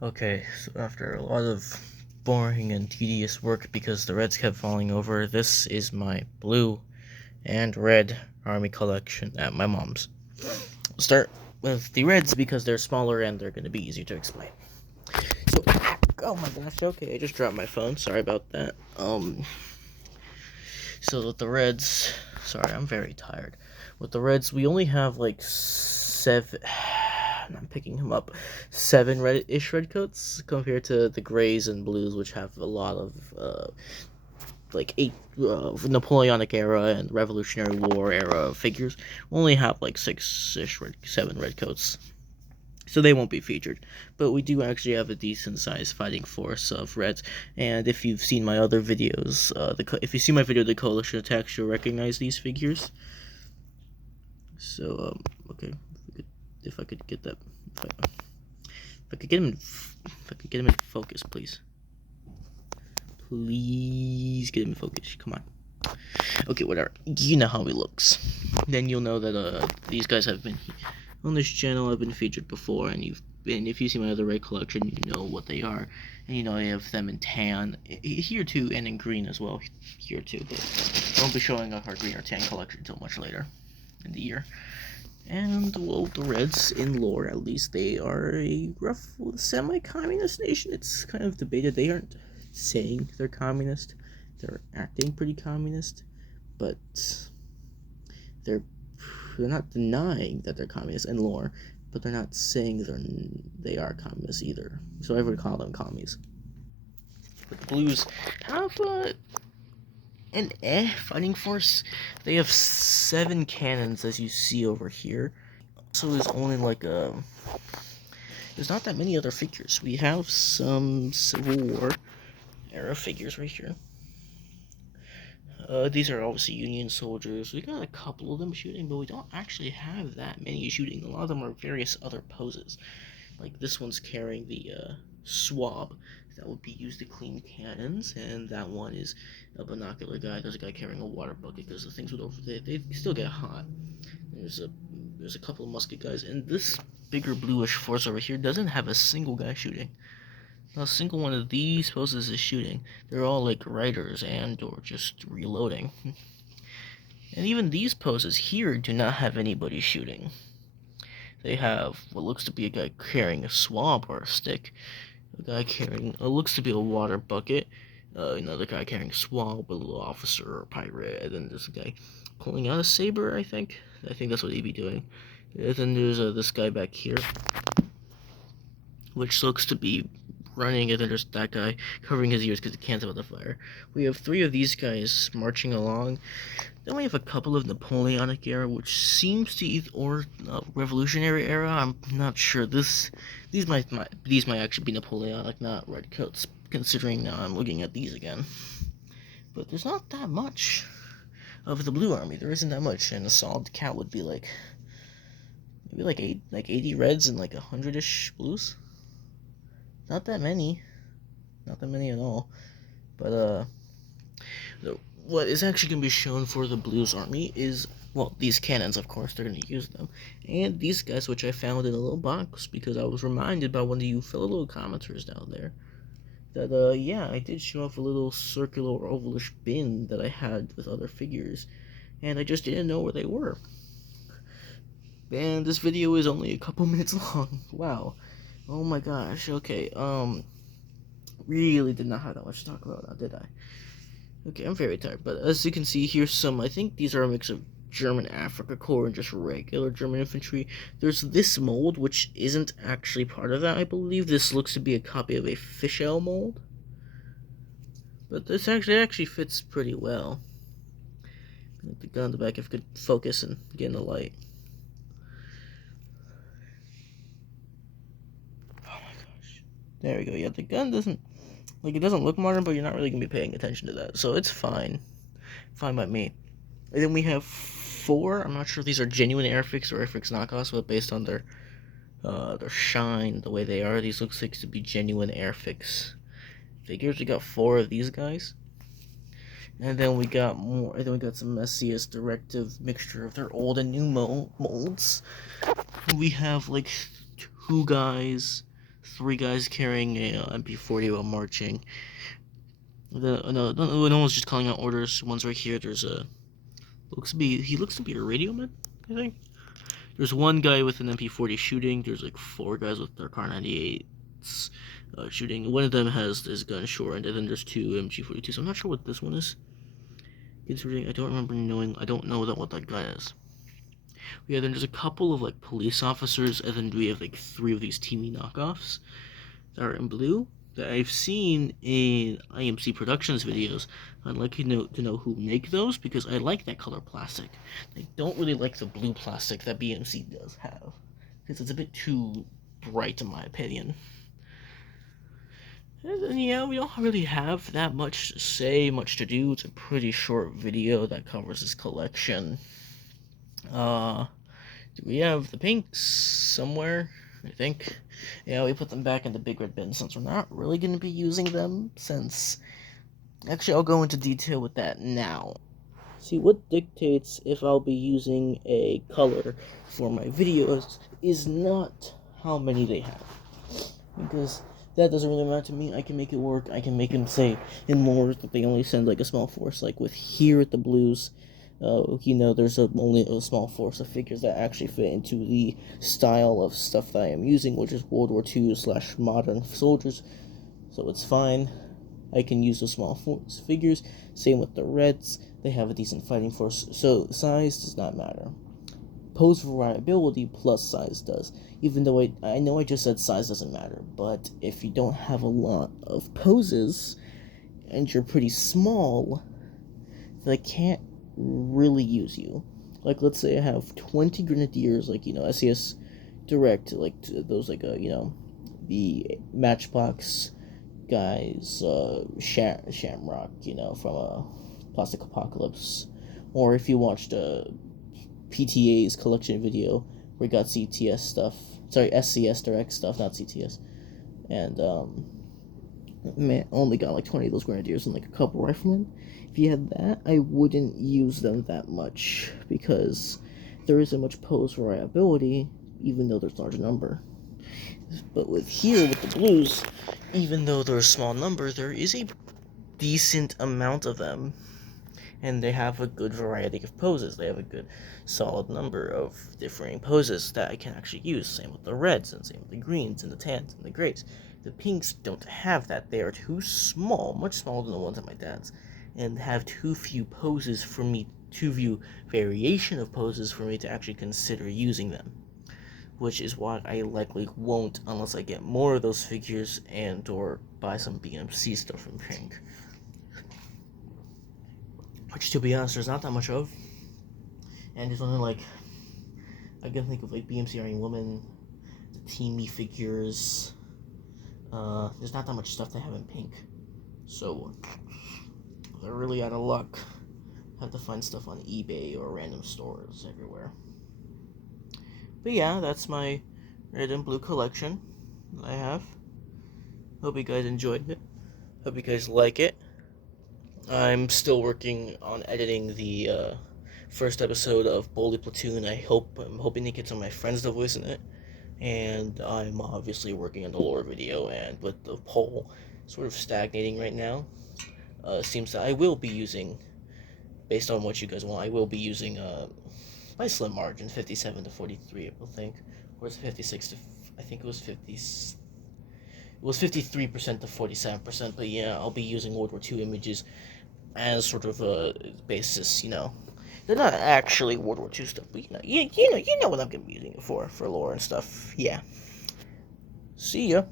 Okay, so after a lot of boring and tedious work because the reds kept falling over, this is my blue and red army collection at my mom's. We'll start with the reds because they're smaller and they're going to be easier to explain. So, oh my gosh, okay, I just dropped my phone. Sorry about that. So with the reds, sorry, I'm very tired. With the reds, we only have like seven. I'm picking him up. Seven red-ish redcoats compared to the grays and blues, which have a lot of like eight Napoleonic era and Revolutionary War era figures. We only have like seven redcoats, so they won't be featured. But we do actually have a decent sized fighting force of reds. And if you've seen my other videos, if you see my video, the coalition attacks, you'll recognize these figures. So okay, if I could get that, if I could get him, if I could get him in focus, please. Please get him in focus. Come on. Okay, whatever. You know how he looks. Then you'll know that these guys have been on this channel. I've been featured before, and if you see my other red collection, you know what they are. And you know I have them in tan here too, and in green as well here too. But I won't be showing off our green or tan collection until much later in the year. And, well, the Reds, in lore at least, they are a rough, semi-communist nation. It's kind of debated. They aren't saying they're communist. They're acting pretty communist. But they're not denying that they're communist in lore. But they're not saying they are communist either. So I would call them commies. But the Blues have an fighting force. They have 7 cannons, as you see over here. So there's only like there's not that many other figures. We have some Civil War era figures right here. These are obviously Union soldiers. We got a couple of them shooting, but we don't actually have that many shooting. A lot of them are various other poses. Like this one's carrying the swab that would be used to clean cannons, and that one is a binocular guy. There's a guy carrying a water bucket because the things would they still get hot. There's a couple of musket guys, and this bigger bluish force over here doesn't have a single guy shooting. Not a single one of these poses is shooting. They're all like riders and or just reloading. And even these poses here do not have anybody shooting. They have what looks to be a guy carrying a swab or a stick, a guy carrying what looks to be a water bucket, another guy carrying a swab, a little officer or a pirate, and then there's a guy pulling out a saber, I think that's what he'd be doing. And then there's this guy back here, which looks to be running, and then there's that guy covering his ears because he can't tell the fire. We have 3 of these guys marching along. Then we have a couple of Napoleonic era, which seems to or Revolutionary era. I'm not sure. These might actually be Napoleonic, not redcoats, considering now I'm looking at these again. But there's not that much of the blue army. There isn't that much, and a solid count would be like maybe like 80 reds and like 100-ish blues. Not that many at all. But what is actually going to be shown for the blues army is, well, these cannons, of course, they're going to use them, and these guys, which I found in a little box because I was reminded by one of you fellow little commenters down there that yeah, I did show off a little circular or ovalish bin that I had with other figures, and I just didn't know where they were. And this video is only a couple minutes long. Wow. Oh my gosh. Okay. Really did not have that much to talk about now, did I? Okay, I'm very tired. But as you can see, here's some. I think these are a mix of German Afrika Korps and just regular German infantry. There's this mold, which isn't actually part of that. I believe this looks to be a copy of a Fischl mold. But this actually fits pretty well. The gun in the back, if I could focus and get in the light. Oh my gosh. There we go. Yeah, the gun doesn't, like, it doesn't look modern, but you're not really going to be paying attention to that. So it's fine. Fine by me. And then we have 4. I'm not sure if these are genuine Airfix or Airfix knockoffs, but based on their shine, the way they are, these looks like to be genuine Airfix figures. We got 4 of these guys. And then we got more. And then we got some Messias Directive mixture of their old and new molds. We have like 2 guys 3 guys carrying a MP40 while marching. No one's just calling out orders. One's right here. There's a he looks to be a radio man, I think. There's one guy with an MP40 shooting. There's like 4 guys with their Kar 98s shooting. One of them has his gun short, and then there's 2 MG42. So I'm not sure what this one is. Considering I don't know what that guy is. Yeah, then there's a couple of like police officers, and then we have like 3 of these TV knockoffs that are in blue that I've seen in IMC Productions videos. I'd like to know who make those, because I like that color plastic. I don't really like the blue plastic that BMC does have, because it's a bit too bright in my opinion. And yeah, we don't really have that much to say, much to do. It's a pretty short video that covers this collection. Do we have the pinks somewhere? I think. Yeah, we put them back in the big red bin since we're not really going to be using them, since... Actually, I'll go into detail with that now. See, what dictates if I'll be using a color for my videos is not how many they have. Because that doesn't really matter to me. I can make it work. I can make them say in more that they only send like a small force. Like with here at the Blues, there's only a small force of figures that actually fit into the style of stuff that I am using, which is World War II/modern soldiers. So it's fine. I can use the small force figures. Same with the Reds. They have a decent fighting force, so size does not matter. Pose variability plus size does. Even though I know I just said size doesn't matter, but if you don't have a lot of poses and you're pretty small, they can't really use you. Like, let's say I have 20 Grenadiers, like, SES Direct, like, those, like, the Matchbox guys, Shamrock, from Plastic Apocalypse. Or if you watched PTA's collection video where we got CTS stuff. Sorry, SCS Direct stuff, not CTS. And, man, only got like 20 of those Grenadiers and like a couple Riflemen. If you had that, I wouldn't use them that much, because there isn't much pose variability, even though there's a large number. But with the Blues, even though they're a small number, there is a decent amount of them. And they have a good variety of poses. They have a good solid number of differing poses that I can actually use. Same with the Reds, and same with the Greens, and the Tans, and the Grays. The Pinks don't have that. They are too small, much smaller than the ones at my dad's, and have too few poses for me, too few variation of poses for me to actually consider using them. Which is why I likely won't unless I get more of those figures and or buy some BMC stuff from Pink. Which, to be honest, there's not that much of. And there's only, like, I can think of, like, BMC Iron Woman, the Teamy figures. There's not that much stuff they have in pink. So, they're really out of luck. Have to find stuff on eBay or random stores everywhere. But yeah, that's my red and blue collection that I have. Hope you guys enjoyed it. Hope you guys like it. I'm still working on editing the first episode of Bully Platoon. I'm hoping to get some of my friends to voice in it. And I'm obviously working on the lore video, and with the poll sort of stagnating right now, seems that I will be using, based on what you guys want, I will be using by slim margin, 57 to 43, I think. Or it's 56 to, I think it was 50. It was 53% to 47%, but yeah, I'll be using World War II images as sort of a basis, They're not actually World War II stuff, but you know what I'm gonna be using it for lore and stuff. Yeah. See ya.